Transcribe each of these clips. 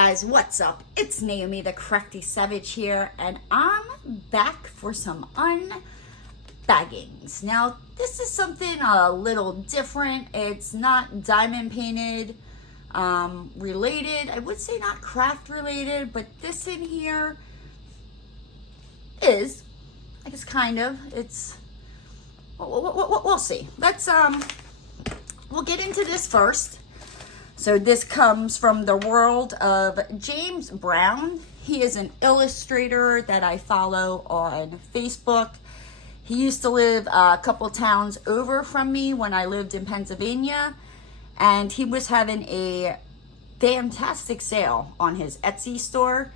guys, what's up? It's Naomi the Crafty Savage here, and I'm back for some unbaggings. Now, this is something a little different. It's not diamond painted related. I would say not craft related, but this in here is, I guess, kind of. It's, we'll see. Let's, we'll get into this first. So this comes from the world of James Brown. He is an illustrator that I follow on Facebook. He used to live a couple towns over from me when I lived in Pennsylvania. And he was having a fantastic sale on his Etsy store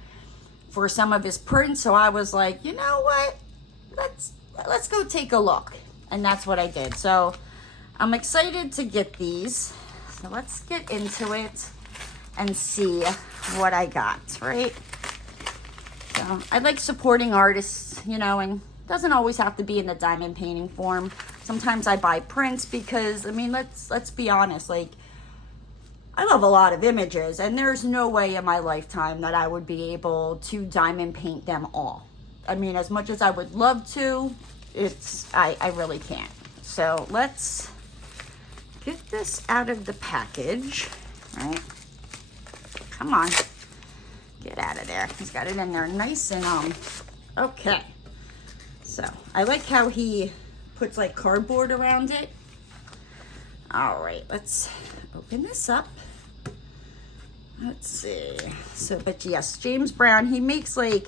for some of his prints. So I was like, you know what? Let's go take a look. And that's what I did. So I'm excited to get these. So let's get into it and see what I got, right? So I like supporting artists, you know, and it doesn't always have to be in the diamond painting form. Sometimes I buy prints because, I mean, let's be honest, like, I love a lot of images, and there's no way in my lifetime that I would be able to diamond paint them all. I mean, as much as I would love to, I really can't. So let's get this out of the package, right? Come on, get out of there. He's got it in there nice and, okay. So I like how he puts like cardboard around it. All right, let's open this up. Let's see. So, but yes, James Brown, he makes like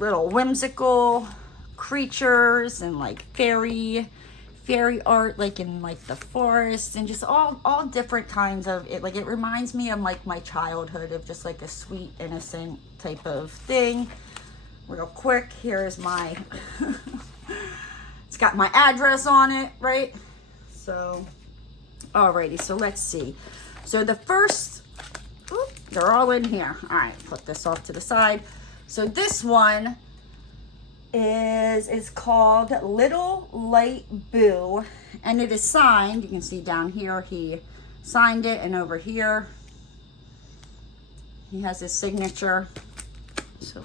little whimsical creatures and like fairy art, like in like the forest, and just all different kinds of it. Like, it reminds me of like my childhood, of just like a sweet, innocent type of thing. Real quick, here's my it's got my address on it, right? So alrighty, so let's see. So the first, they're all in here. All right, put this off to the side. So this one is called Little Light Boo, and it is signed. You can see down here he signed it, and over here he has his signature. So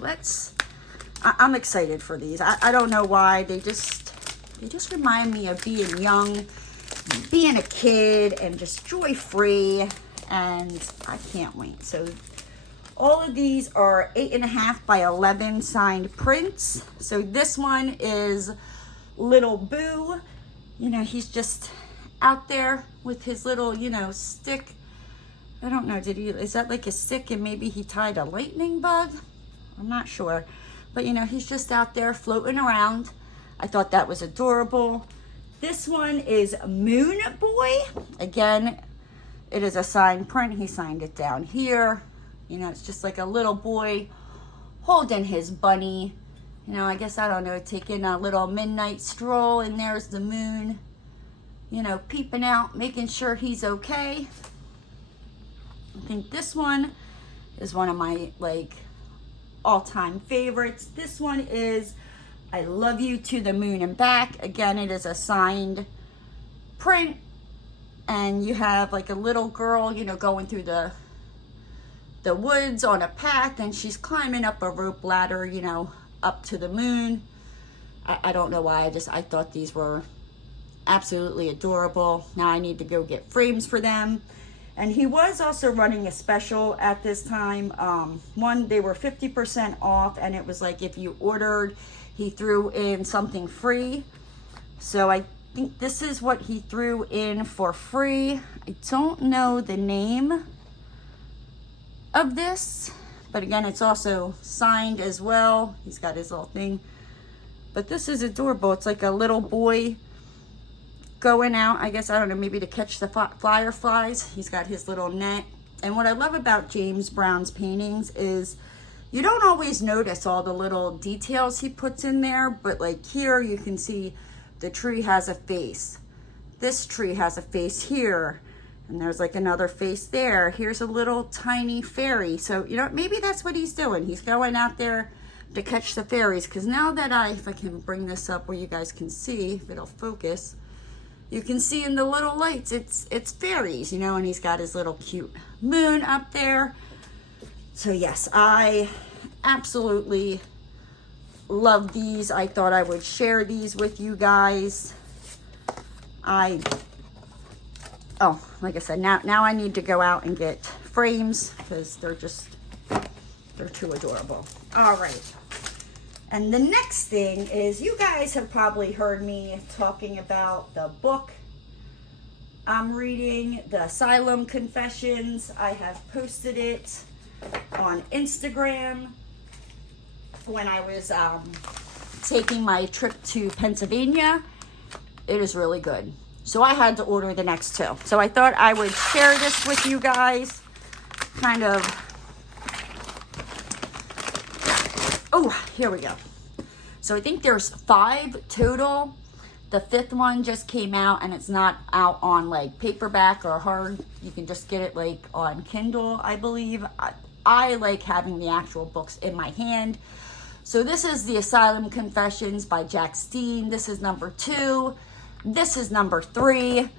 I'm excited for these. I don't know why, they just remind me of being young, being a kid, and just joy-free, and I can't wait. So all of these are 8.5 by 11 signed prints. So this one is Little Boo. You know, he's just out there with his little, you know, stick. I don't know, is that like a stick and maybe he tied a lightning bug? I'm not sure. But, you know, he's just out there floating around. I thought that was adorable. This one is Moon Boy. Again, it is a signed print. He signed it down here. You know, it's just like a little boy holding his bunny. You know, I guess, I don't know, taking a little midnight stroll, and there's the moon, you know, peeping out, making sure he's okay. I think this one is one of my, like, all-time favorites. This one is I Love You to the Moon and Back. Again, it is a signed print, and you have like a little girl, you know, going through the woods on a path, and she's climbing up a rope ladder, you know, up to the moon. I don't know why, I thought these were absolutely adorable. Now I need to go get frames for them. And he was also running a special at this time. They were 50% off, and it was like if you ordered, he threw in something free. So I think this is what he threw in for free. I don't know the name of this, but again, it's also signed as well. He's got his little thing, but this is adorable. It's like a little boy going out, I guess, I don't know, maybe to catch the fireflies. He's got his little net. And what I love about James Brown's paintings is you don't always notice all the little details he puts in there, but like here you can see the tree has a face. This tree has a face here. And there's like another face there. Here's a little tiny fairy. So, you know, maybe that's what he's doing. He's going out there to catch the fairies. Because now that if I can bring this up where you guys can see, if it'll focus, you can see in the little lights, it's fairies, you know, and he's got his little cute moon up there. So yes, I absolutely love these. I thought I would share these with you guys. Oh, like I said, now I need to go out and get frames because they're too adorable. All right. And the next thing is, you guys have probably heard me talking about the book I'm reading, the Asylum Confessions. I have posted it on Instagram when I was taking my trip to Pennsylvania. It is really good. So I had to order the next two. So I thought I would share this with you guys. Kind of. Oh, here we go. So I think there's 5 total. The 5th one just came out, and it's not out on like paperback or hard. You can just get it like on Kindle, I believe. I like having the actual books in my hand. So this is the Asylum Confessions by Steen. This is number 2. This is number 3.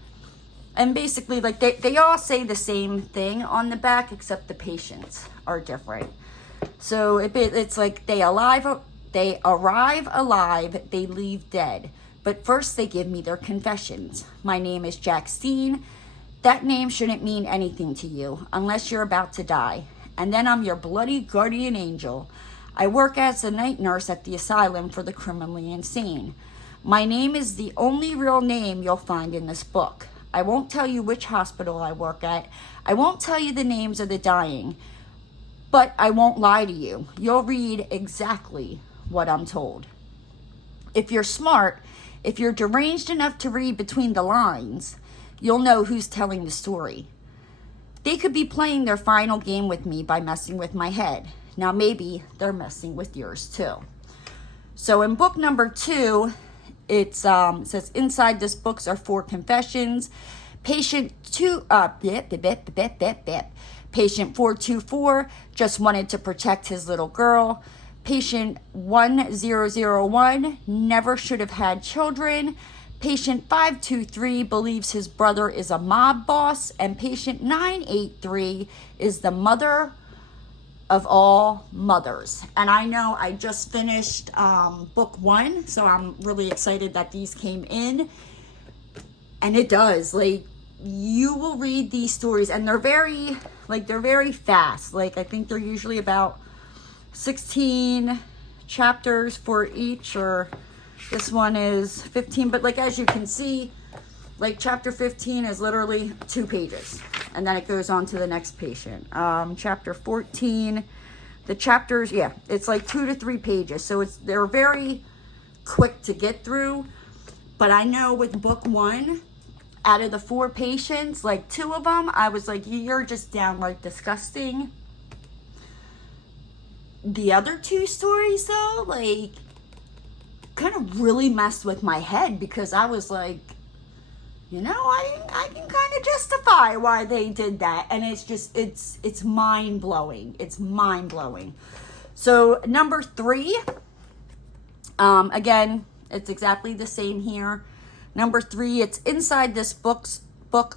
And basically, like, they all say the same thing on the back, except the patients are different. So it's like they arrive alive, they leave dead. But first they give me their confessions. My name is Steen. That name shouldn't mean anything to you unless you're about to die. And then I'm your bloody guardian angel. I work as a night nurse at the asylum for the criminally insane. My name is the only real name you'll find in this book. I won't tell you which hospital I work at. I won't tell you the names of the dying. But I won't lie to you. You'll read exactly what I'm told. If you're smart, if you're deranged enough to read between the lines, you'll know who's telling the story. They could be playing their final game with me by messing with my head. Now maybe they're messing with yours too. So in book number 2, it says, inside this books are 4 confessions. Patient 424 just wanted to protect his little girl. Patient 1001 never should have had children. Patient 523 believes his brother is a mob boss. And patient 983 is the mother of all mothers. And I know I just finished book 1, so I'm really excited that these came in. And it does, like, you will read these stories, and they're very fast. Like, I think they're usually about 16 chapters for each, or this one is 15. But like, as you can see, like chapter 15 is literally 2 pages, and then it goes on to the next patient. Chapter 14, the chapters, yeah, it's like 2 to 3 pages. So they're very quick to get through. But I know with book 1, out of the 4 patients, like 2 of them, I was like, you're just downright disgusting. The other 2 stories, though, like, kind of really messed with my head, because I was like, you know, I can kind of justify why they did that. And it's just, it's mind-blowing. It's mind-blowing. So number 3, again, it's exactly the same here. Number 3, it's inside this book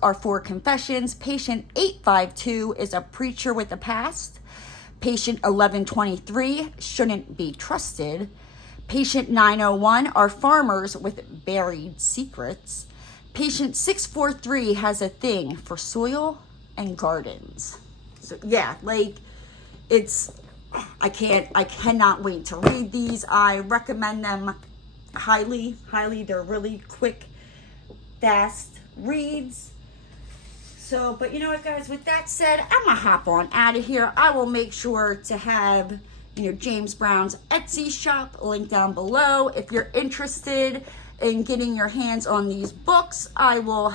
are 4 confessions. Patient 852 is a preacher with a past. Patient 1123 shouldn't be trusted. Patient 901 are farmers with buried secrets. Patient 643 has a thing for soil and gardens. So yeah, like, I cannot wait to read these. I recommend them highly. They're really quick, fast reads. So, but you know what, guys, with that said, I'm gonna hop on out of here. I will make sure to have, James Brown's Etsy shop linked down below. If you're interested in getting your hands on these books, I will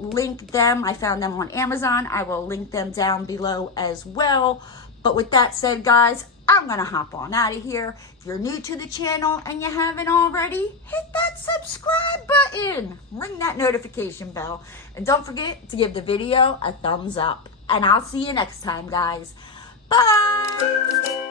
link them. I found them on Amazon. I will link them down below as well. But with that said, guys, I'm going to hop on out of here. If you're new to the channel and you haven't already, hit that subscribe button. Ring that notification bell. And don't forget to give the video a thumbs up. And I'll see you next time, guys. Bye!